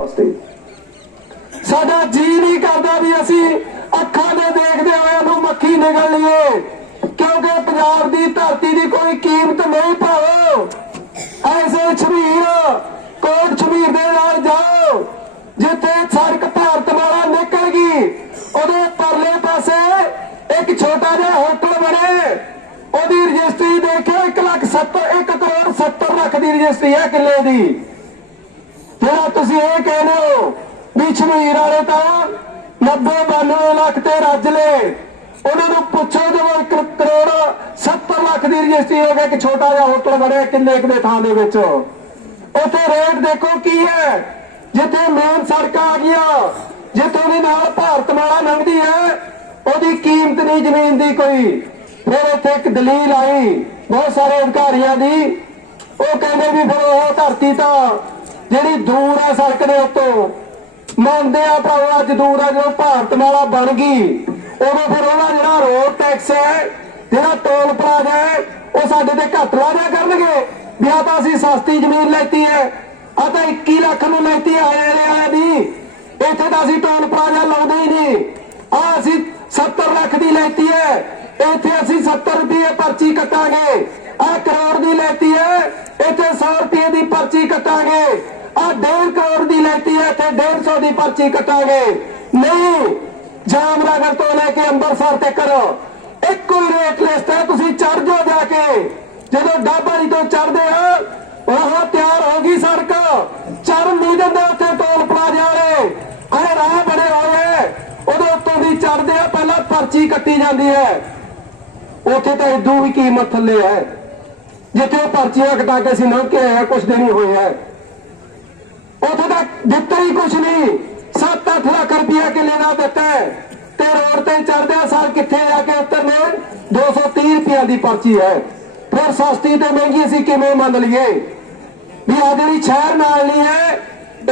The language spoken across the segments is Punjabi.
ਵਾਸਤੇ। ਸਾਡਾ ਜੀ ਨਹੀਂ ਕਰਦਾ ਵੀ ਅਸੀਂ ਅੱਖਾਂ ਦੇ ਦੇਖਦੇ ਹੋਏ ਉਹਨੂੰ ਮੱਖੀ ਨਿਗਲ ਲਈਏ, ਕਿਉਂਕਿ ਪੰਜਾਬ ਦੀ ਧਰਤੀ ਦੀ ਕੋਈ ਕੀਮਤ ਨਹੀਂ ਪਾਓ ਐਸੇ ਛਬੀਰ ਕੋਟ ਛਬੀਰ ਦੇ ਨਾਲ ਜਾਓ, ਜਿੱਥੇ ਸੜਕ ਭਾਰਤ ਵਾਲਾ ਨਿਕਲ ਗਈ ਉਹਦੇ ਪਰਲੇ ਪਾਸੇ ਇੱਕ ਛੋਟਾ ਜਿਹਾ ਹੋਟਲ ਬਣੇ। ਉਹਦੀ ਰਜਿਸਟਰੀ ਦੇਖਿਓ 1 ਲੱਖ 70 1 ਕਰੋੜ 70 ਲੱਖ ਦੀ ਰਜਿਸਟਰੀ ਹੈ ਕਿੱਲੇ ਦੀ। ਜਿਹੜਾ ਤੁਸੀਂ ਇਹ ਕਹਿੰਦੇ ਹੋ ਵੀ ਸ਼ਮੀਰ ਵਾਲੇ ਤਾਂ 90 92 ਲੱਖ ਤੇ ਰੱਜ ਲਏ, ਉਹਨਾਂ ਨੂੰ ਪੁੱਛੋ ਜਦੋਂ 1 ਕਰੋੜ 70 ਲੱਖ ਦੀ ਰਜਿਸਟਰੀ ਹੋ ਗਿਆ ਕਿ ਛੋਟਾ ਜਿਹਾ ਹੋਟਲ ਬਣਿਆ ਕਿੰਨੇ ਕੁ ਦੇ ਥਾਂ ਦੇ ਵਿੱਚ। ਉੱਥੇ ਰੇਟ ਦੇਖੋ ਕੀ ਹੈ। ਜਿੱਥੇ ਮੇਨ ਸੜਕ ਆ ਗਿਆ ਜਿੱਥੇ ਉਹਦੇ ਨਾਲ ਭਾਰਤ ਮਾਲਾ ਲੰਘਦੀ ਹੈ, ਉਹਦੀ ਕੀਮਤ ਨਹੀਂ ਜ਼ਮੀਨ ਦੀ ਕੋਈ। ਫਿਰ ਇੱਥੇ ਇੱਕ ਦਲੀਲ ਆਈ, ਬਹੁਤ ਸਾਰੇ ਅਧਿਕਾਰੀਆਂ ਦੀ। ਉਹ ਕਹਿੰਦੇ ਵੀ ਫਿਰ ਉਹ ਧਰਤੀ ਤਾਂ ਜਿਹੜੀ ਦੂਰ ਹੈ ਸੜਕ ਦੇ ਉੱਤੋਂ। ਮੰਨਦੇ ਆ ਭਰਾਵਾ, ਅੱਜ ਦੂਰ ਆ, ਜਦੋਂ ਭਾਰਤ ਮਾਲਾ ਬਣ ਗਈ, ਉਦੋਂ ਫਿਰ ਉਹਦਾ ਜਿਹੜਾ ਰੋਡ ਟੈਕਸ ਹੈ, ਜਿਹੜਾ ਟੋਲ ਪਲਾਜ਼ਾ ਹੈ, ਉਹ ਸਾਡੇ ਤੇ ਘੱਟ ਲਾਜਾ ਕਰਨਗੇ। ਵੀ ਆ ਤਾਂ ਅਸੀਂ ਸਸਤੀ ਜ਼ਮੀਨ ਲੈਤੀ ਹੈ ਆ ਤਾਂ 21 ਲੱਖ ਨੂੰ ਲੈਤੀ ਹੈ, ਆਏ ਆਇਆ ਦੀ। ਇੱਥੇ ਤਾਂ ਅਸੀਂ ਟੋਲ ਪਲਾਜ਼ਾ ਲਾਉਂਦੇ ਹੀ ਨਹੀਂ। ਆ ਅਸੀਂ 70 ਲੱਖ ਦੀ ਲੈਤੀ ਹੈ, ਇੱਥੇ ਅਸੀਂ 70 ਰੁਪਏ ਪਰਚੀ ਕੱਟਾਂਗੇ। ਆ ਕਰੋੜ ਦੀ ਲੈਤੀ ਹੈ, ਇੱਥੇ 100 ਰੁਪਏ ਦੀ ਪਰਚੀ ਕੱਟਾਂਗੇ। ਆ 1.5 ਕਰੋੜ ਦੀ ਲੈਤੀ ਹੈ ਇੱਥੇ 150 ਦੀ ਪਰਚੀ ਕੱਟਾਂਗੇ। ਨਹੀਂ, ਜਾਮਨਗਰ ਤੋਂ ਲੈ ਕੇ ਅੰਮ੍ਰਿਤਸਰ ਤੱਕ। ਇੱਕੋ ਹੀ ਰੇਟ ਲਿਸਟ ਹੈ, ਤੁਸੀਂ ਚੜ ਜਾਓ ਜਾ ਕੇ। ਜਦੋਂ ਡਾਬਾਰੀ ਤੋਂ ਚੜਦੇ ਆ ਉਹ ਤਿਆਰ ਹੋ ਗਈ ਸੜਕ। ਚੜ੍ਹ ਨਹੀਂ ਦਿੰਦੇ ਉੱਥੇ ਟੋਲ ਪਲਾਜ਼ਾ ਵਾਲੇ। ਆਹ ਰਾਹ ਬਣੇ ਹੋਏ। ਐ। ਉਹਦੇ ਉੱਤੋਂ ਦੀ ਚੜਦੇ ਆ, ਪਹਿਲਾਂ ਪਰਚੀ ਕੱਟੀ ਜਾਂਦੀ ਹੈ। ਉੱਥੇ ਤਾਂ ਇਦੋਂ ਵੀ ਕੀਮਤ ਥੱਲੇ ਹੈ। ਜਿੱਥੇ ਉਹ ਪਰਚੀਆਂ ਕਟਾ ਕੇ ਅਸੀਂ ਲੰਘ ਕੇ ਆਏ ਕੁਝ ਦਿਨ ਹੀ ਹੋਏ ਹੈ। ਉੱਥੇ ਤਾਂ ਦਿੱਤਾ ਹੀ ਕੁਝ ਨਹੀਂ। 7-8 ਲੱਖ ਰੁਪਇਆ ਕਿੱਲੇ ਦਾ ਦਿੱਤਾ ਤੇ ਰੋਡ ਤੇ ਚੜਦੇ ਸਾਲ ਕਿੱਥੇ ਆ ਕੇ ਉਤਰਨੇ? 230 ਰੁਪਇਆ ਦੀ ਪਰਚੀ ਹੈ। ਫਿਰ ਸਸਤੀ ਤੇ ਮਹਿੰਗੀ ਅਸੀਂ ਕਿਵੇਂ ਮੰਨ ਲਈਏ? ਵੀ ਆ ਜਿਹੜੀ ਸ਼ਹਿਰ ਨਾਲ ਨਹੀਂ ਹੈ,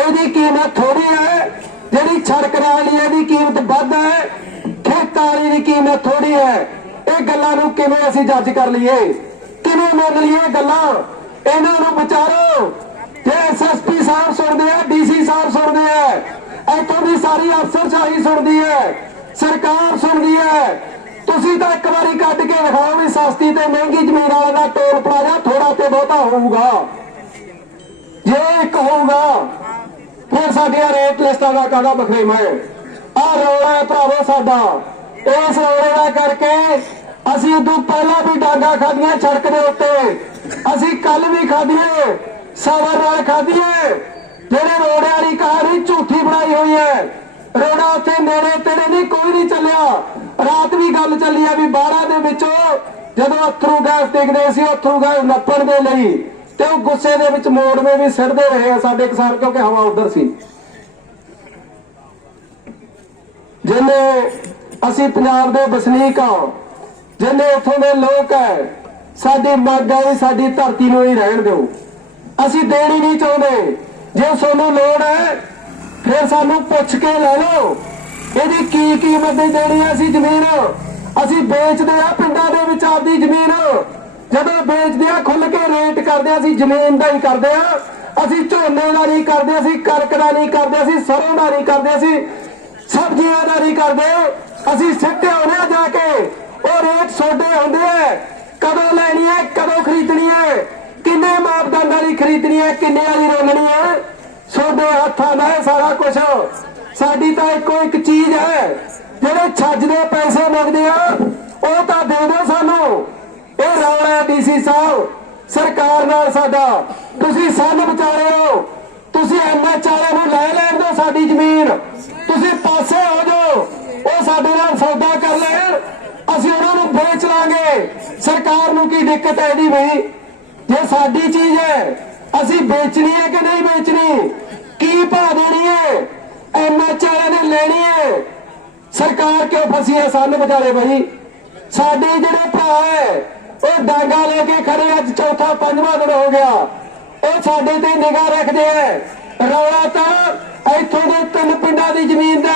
ਇਹਦੀ ਕੀਮਤ ਥੋੜੀ ਹੈ। ਜਿਹੜੀ ਸੜਕ ਨਾਲ ਨਹੀਂ ਇਹਦੀ ਕੀਮਤ ਵੱਧ ਹੈ। ਖੇਤਾਂ ਵਾਲੀ ਦੀ ਕੀਮਤ ਥੋੜੀ ਹੈ। ਇਹ ਗੱਲਾਂ ਨੂੰ ਕਿਵੇਂ ਅਸੀਂ ਜੱਜ ਕਰ ਲਈਏ? ਕਿਵੇਂ ਮੰਨ ਲਈਏ ਗੱਲਾਂ? ਇਹਨਾਂ ਨੂੰ ਵਿਚਾਰੋ। ਸਾਹਿਬ ਸੁਣਦੇ ਆ, ਡੀਸੀ ਸਾਹਿਬ ਸੁਣਦੇ ਆ। ਇੱਥੋਂ ਦੀ ਸਾਰੀ ਅਫਸਰਸ਼ਾਹੀ ਸੁਣਦੀ ਹੈ, ਸਰਕਾਰ ਸੁਣਦੀ ਹੈ। ਤੁਸੀਂ ਤਾਂ ਇੱਕ ਵਾਰੀ ਕੱਢ ਕੇ ਦਿਖਾਓ ਵੀ ਸਸਤੀ ਤੇ ਮਹਿੰਗੀ ਜ਼ਮੀਨ ਵਾਲਾ ਦਾ ਟੋਲ ਪਲਾਜ਼ਾ ਥੋੜਾ ਤੇ ਬਹੁਤਾ ਹੋਊਗਾ। ਜੇ ਇੱਕ ਹੋਊਗਾ, ਫਿਰ ਸਾਡੀਆਂ ਰੇਟ ਲਿਸਟਾਂ ਦਾ ਕਾਹਦਾ ਬਖਰੇਮਾ ਹੈ? ਆਹ ਰੌਲਾ ਹੈ ਭਰਾਵੋ ਸਾਡਾ। ਇਸ ਰੌਲੇ ਦਾ ਕਰਕੇ ਅਸੀਂ ਉਦੋਂ ਪਹਿਲਾਂ ਵੀ ਡਾਂਗਾ ਖਾਧੀਆਂ ਸੜਕ ਦੇ ਉੱਤੇ। ਅਸੀਂ ਕੱਲ ਵੀ ਖਾਧੀਏ ਸਾਵਾ ਨਾਲ ਖਾਧੀਏ ਜਿਹੜੇ ਰੋੜੇ ਵਾਲੀ ਕਹਾਣੀ ਝੂਠੀ ਬਣਾਈ ਹੋਈ ਹੈ। ਰੋੜਾ ਉੱਥੇ ਨੇੜੇ ਤੇੜੇ ਨਹੀਂ, ਕੋਈ ਨਹੀਂ ਚੱਲਿਆ। ਰਾਤ ਵੀ ਗੱਲ ਚੱਲੀ ਆ ਵੀ 12 ਦੇ ਵਿੱਚੋਂ ਜਦੋਂ ਅਥਰੂ ਗੈਸ ਦੇਖਦੇ ਸੀ, ਅਥਰੂ ਗੈਸ ਨੱਪਣ ਦੇ ਲਈ ਤੇ ਉਹ ਗੁੱਸੇ ਦੇ ਵਿੱਚ ਮੋੜਵੇਂ ਵੀ ਸਿੱਟਦੇ ਰਹੇ ਆ ਸਾਡੇ ਕਿਸਾਨ, ਕਿਉਂਕਿ ਹਵਾ ਉਧਰ ਸੀ। ਜਿੰਨੇ ਅਸੀਂ ਪੰਜਾਬ ਦੇ ਵਸਨੀਕ ਆ ਜਿੰਨੇ ਇੱਥੋਂ ਦੇ ਲੋਕ ਹੈ, ਸਾਡੀ ਮੰਗ ਹੈ, ਸਾਡੀ ਧਰਤੀ ਨੂੰ ਹੀ ਰਹਿਣ ਦਿਓ। ਅਸੀਂ ਦੇਣੀ ਨਹੀਂ ਚਾਹੁੰਦੇ। ਜੇ ਤੁਹਾਨੂੰ ਲੋੜ ਹੈ, ਫਿਰ ਸਾਨੂੰ ਪੁੱਛ ਕੇ ਲੈ ਲਓ। ਇਹਦੀ ਕੀ ਕੀਮਤ ਦੀ ਦੇਣੀ ਹੈ ਅਸੀਂ ਜ਼ਮੀਨ? ਅਸੀਂ ਵੇਚਦੇ ਆ ਪਿੰਡਾਂ ਦੇ ਵਿੱਚ ਆਪਦੀ ਜ਼ਮੀਨ। ਜਦੋਂ ਵੇਚਦੇ ਆ ਖੁੱਲ ਕੇ ਰੇਟ ਕਰਦੇ ਆ ਅਸੀਂ ਜ਼ਮੀਨ ਦਾ ਹੀ ਕਰਦੇ ਆ ਅਸੀਂ ਝੋਨੇ ਦਾ ਨਹੀਂ ਕਰਦੇ, ਅਸੀਂ ਕਣਕ ਦਾ ਨਹੀਂ ਕਰਦੇ, ਅਸੀਂ ਸਰੋਂ ਦਾ ਨਹੀਂ ਕਰਦੇ, ਅਸੀਂ ਸਬਜ਼ੀਆਂ ਦਾ ਨਹੀਂ ਕਰਦੇ। ਅਸੀਂ ਸਿੱਟੇ ਆਉਂਦੇ ਜਾ ਕੇ। ਉਹ ਰੇਟ ਸੋਡੇ ਹੁੰਦੇ ਆ। ਕਦੋਂ ਲੈਣੀ ਹੈ, ਕਦੋਂ ਖਰੀਦਣੀ ਕਿੰਨੇ ਮਾਪਦੰਡ ਵਾਲੀ ਖਰੀਦਣੀ ਹੈ, ਕਿੰਨੇ ਵਾਲੀ ਰੋਲਣੀ ਹੈ? ਛੋਡੇ ਹੱਥਾਂ ਦਾ ਸਾਰਾ ਕੁਝ ਸਾਡੀ ਤਾਂ ਇੱਕੋ ਇੱਕ ਚੀਜ਼ ਹੈ, ਜਿਹੜੇ ਛੱਜ ਦੇ ਪੈਸੇ ਮੰਗਦੇ ਆ, ਉਹ ਤਾਂ ਦੇ ਦਿਓ ਸਾਨੂੰ। ਇਹ ਰੌਲਾ ਡੀਸੀ ਸਾਹਿਬ, ਸਰਕਾਰ ਨਾਲ ਸਾਡਾ। ਤੁਸੀਂ ਸਾਨੂੰ ਵਿਚਾਰੇ ਤੁਸੀਂ ਐਮਐਚ ਨੂੰ ਲੈ ਲੈਣ ਦਿਓ ਸਾਡੀ ਜ਼ਮੀਨ। ਤੁਸੀਂ ਪਾਸੇ ਹੋ ਜਾਓ। ਉਹ ਸਾਡੇ ਨਾਲ ਸੌਦਾ ਕਰ ਲੈਣ। ਅਸੀਂ ਉਹਨਾਂ ਨੂੰ ਵੇਚ ਲਾਂਗੇ। ਸਰਕਾਰ ਨੂੰ ਕੀ ਦਿੱਕਤ ਹੈ ਇਹਦੀ ਬਈ? ਜੇ ਸਾਡੀ ਚੀਜ਼ ਹੈ। ਅਸੀਂ ਵੇਚਣੀ ਹੈ ਕਿ ਨਹੀਂ ਵੇਚਣੀ? ਕੀ ਭਾਅ ਦੇਣੀ ਹੈ? ਐਮਐਚ ਵਾਲਿਆਂ ਨੇ ਲੈਣੀ ਹੈ। ਸਰਕਾਰ ਕਿਉਂ ਫਸੀ ਹੈ ਸਾਨੂੰ ਵਿਚਾਰੇ ਬਈ? ਸਾਡੇ ਜਿਹੜੇ ਭਰਾ ਹੈ, ਉਹ ਡਾਂਗਾ ਲੈ ਕੇ ਖੜੇ ਅੱਜ ਚੌਥਾ, ਪੰਜਵਾਂ ਦਿਨ ਹੋ ਗਿਆ। ਉਹ ਸਾਡੇ ਤੇ ਨਿਗਾਹ ਰੱਖਦੇ ਐ ਰੌਲਾ ਤਾਂ ਇੱਥੋਂ ਦੇ ਤਿੰਨ ਪਿੰਡਾਂ ਦੀ ਜ਼ਮੀਨ ਦਾ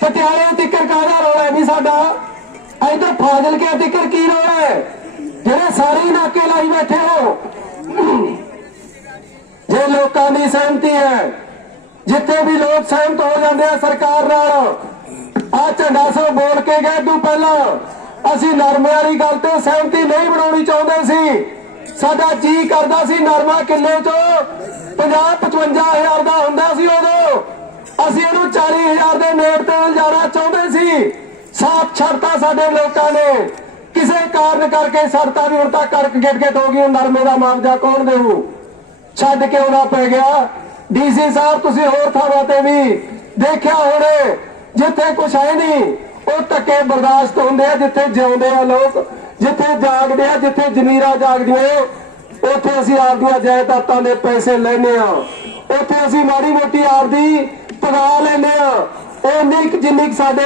ਪਟਿਆਲੇ ਤਿੱਕਰ ਕਾਹਦਾ ਰੌਲਾ ਨਹੀਂ ਸਾਡਾ? ਇੱਧਰ ਫਾਜ਼ਿਲਕੇ ਤਿੱਕਰ ਕੀ ਰੌਲਾ ਹੈ? ਜਿਹੜੇ ਸਾਰੇ ਨਾਕੇ ਲਾਈ ਬੈਠੇ ਹੋ। ਜੇ ਲੋਕਾਂ ਦੀ ਸਹਿਮਤੀ ਹੈ, ਜਿੱਥੇ ਵੀ ਲੋਕ ਸਹਿਮਤ ਹੋ ਜਾਂਦੇ ਆ ਸਰਕਾਰ ਨਾਲ ਆ ਝੰਡਾ ਸੋ ਬੋਲ ਕੇ ਗਏ ਤੂੰ ਪਹਿਲਾਂ। ਅਸੀਂ ਨਰਮੇ ਵਾਲੀ ਗੱਲ ਤੇ ਸਹਿਮਤੀ ਨਹੀਂ ਬਣਾਉਣੀ ਚਾਹੁੰਦੇ ਸੀ। ਸਾਡਾ ਜੀ ਕਰਦਾ ਸੀ ਨਰਮਾ ਕਿੱਲੇ ਚੋਂ। 50 55000 ਦਾ ਹੁੰਦਾ ਸੀ ਉਦੋਂ। ਅਸੀਂ ਇਹਨੂੰ 40000 ਦੇ ਨੋਟ ਤੇ ਲਿਜਾਣਾ ਚਾਹੁੰਦੇ ਸੀ। ਸਾਫ਼ ਛੱਡਤਾ ਸਾਡੇ ਲੋਕਾਂ ਨੇ। ਕਿਸੇ ਕਾਰਨ ਕਰਕੇ ਛੱਡਤਾ ਵੀ ਹੁਣ ਤਾਂ ਕਣਕ ਗਿੱਟ ਗਿੱਟ ਹੋ ਗਈ ਨਰਮੇ ਦਾ ਮੁਆਵਜ਼ਾ ਕੌਣ ਦੇਊ? ਛੱਡ ਕੇ ਆਉਣਾ ਪੈ ਗਿਆ। ਡੀਸੀ ਸਾਹਿਬ, ਤੁਸੀਂ ਹੋਰ ਥਾਵਾਂ ਤੇ ਵੀ ਦੇਖਿਆ ਹੋਣੇ, ਜਿੱਥੇ ਕੁਛ ਹੈ ਨਹੀਂ। ਉਹ ਧੱਕੇ ਬਰਦਾਸ਼ਤ ਹੁੰਦੇ ਆ, ਜਿੱਥੇ ਜਿਉਂਦੇ ਆ ਲੋਕ, ਜਿੱਥੇ ਜਾਗਦੇ ਆ, ਜਿੱਥੇ ਜ਼ਮੀਰਾਂ ਜਾਗਦੀਆਂ ਉੱਥੇ ਅਸੀਂ ਆਪਦੀਆਂ ਜਾਇਦਾਦਾਂ ਦੇ ਪੈਸੇ ਲੈਨੇ ਆ ਉੱਥੇ ਅਸੀਂ ਮਾੜੀ ਮੋਟੀ ਆਪਦੀ ਪਗਾ ਲੈਨੇ ਆ ਉਹ ਨਿਕ ਜਿੰਨੀ ਸਾਡੇ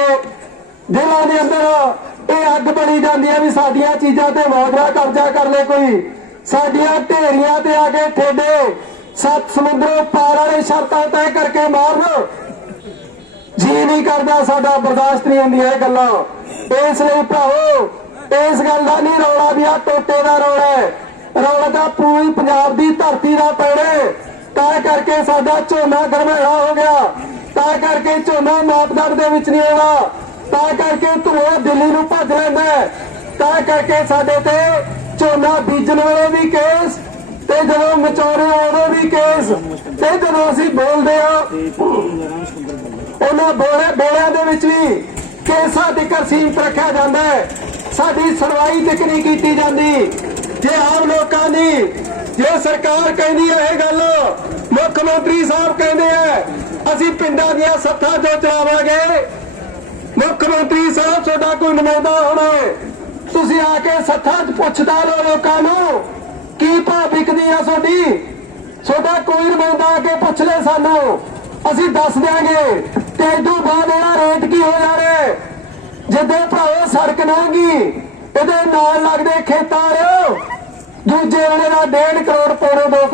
ਦਿਲਾਂ ਦੇ ਅੰਦਰ ਇਹ ਅੱਗ ਬਣੀ ਜਾਂਦੀ ਹੈ ਵੀ ਸਾਡੀਆਂ ਚੀਜ਼ਾਂ ਤੇ ਮੌਜਰਾ ਕਬਜ਼ਾ ਕਰ ਲੈ ਕੋਈ। ਸਾਡੀਆਂ ਢੇਰੀਆਂ ਤੇ ਆ ਕੇ ਠੇਡੇ, ਸੱਤ ਸਮੁੰਦਰੋਂ ਪਾਰ ਵਾਲੇ ਸ਼ਰਤਾਂ ਤੈਅ ਕਰਕੇ ਮਾਰਨ। ਜੀ ਨਹੀਂ ਕਰਦਾ, ਸਾਡਾ ਬਰਦਾਸ਼ਤ ਨਹੀਂ ਹੁੰਦੀਆਂ ਇਹ ਗੱਲਾਂ। ਇਸ ਲਈ ਭਰਾਓ ਇਸ ਗੱਲ ਦਾ ਨਹੀਂ ਰੌਲਾ ਵੀ ਆ ਟੋਟੇ ਦਾ ਰੌਲਾ ਹੈ। ਰੌਲਾ ਤਾਂ ਪੂਰੀ ਪੰਜਾਬ ਦੀ ਧਰਤੀ ਦਾ ਪੈਣੇ ਤਾਂ ਕਰਕੇ ਸਾਡਾ ਝੋਨਾ ਗਰਮੇੜਾ ਹੋ ਗਿਆ। ਤਾਂ ਕਰਕੇ ਝੋਨਾ ਮਾਪਦੰਡ ਦੇ ਵਿੱਚ ਨਹੀਂ ਆਉਂਦਾ। ਤਾਂ ਕਰਕੇ ਧੂਆ ਦਿੱਲੀ ਨੂੰ ਭੱਜ ਲੈਂਦਾ ਤਾਂ ਕਰਕੇ ਸਾਡੇ ਤੇ ਝੋਨਾ ਬੀਜਣ ਵਾਲੇ ਵੀ ਕੇਸ ਤੇ ਜਦੋਂ ਮਚੌਰੇ ਉਦੋਂ ਵੀ ਕੇਸ ਤੇ ਜਦੋਂ ਅਸੀਂ ਬੋਲਦੇ ਆ ਉਹਨਾਂ ਬੋਲੇ ਬੋਲਿਆਂ ਦੇ ਵਿੱਚ ਵੀ ਕੇਸਾਂ ਤੱਕ ਸੀਮਤ ਰੱਖਿਆ ਜਾਂਦਾ ਸਾਡੀ ਸੁਣਵਾਈ ਤੱਕ ਨਹੀਂ ਕੀਤੀ ਜਾਂਦੀ? ਜੇ ਆਮ ਲੋਕਾਂ ਦੀ ਜੇ ਸਰਕਾਰ ਕਹਿੰਦੀ ਹੈ ਇਹ ਗੱਲ, ਮੁੱਖ ਮੰਤਰੀ ਸਾਹਿਬ ਕਹਿੰਦੇ ਆ ਅਸੀਂ ਪਿੰਡਾਂ ਦੀਆਂ ਸੱਥਾਂ ਜੋ ਚਲਾਵਾਂਗੇ। ਮੁੱਖ ਮੰਤਰੀ ਸਾਹਿਬ, ਤੁਹਾਡਾ ਕੋਈ ਨੁਮਾਇੰਦਾ ਹੋਣਾ ਤੁਸੀਂ ਆ ਕੇ ਸੱਥਾਂ 'ਚ ਪੁੱਛਦਾ ਲੋ ਲੋਕਾਂ ਨੂੰ, ਕੀ ਭਾਅ ਵਿਕਦੀ ਆ ਤੁਹਾਡੀ? ਤੁਹਾਡਾ ਕੋਈ ਨੁਮਾਇੰਦਾ ਆ ਕੇ ਪੁੱਛ ਲੈ ਸਾਨੂੰ। ਅਸੀਂ ਦੱਸ ਦਿਆਂਗੇ ਤੇ ਇਦੋਂ ਬਾਅਦ ਇਹਦਾ ਰੇਟ ਕੀ ਹੋ ਜਾਣਾ ਜਿੱਦੇ ਭਰਾਓ ਸੜਕ ਲੰਘੀ, ਇਹਦੇ ਨਾਲ ਲੱਗਦੇ ਖੇਤਾਂ ਵਾਲਿਓ ਦੂਜੇ ਵਾਲੇ ਦਾ 1.5 ਕਰੋੜ ਪੌਣੇ 2 ਕਰੋੜ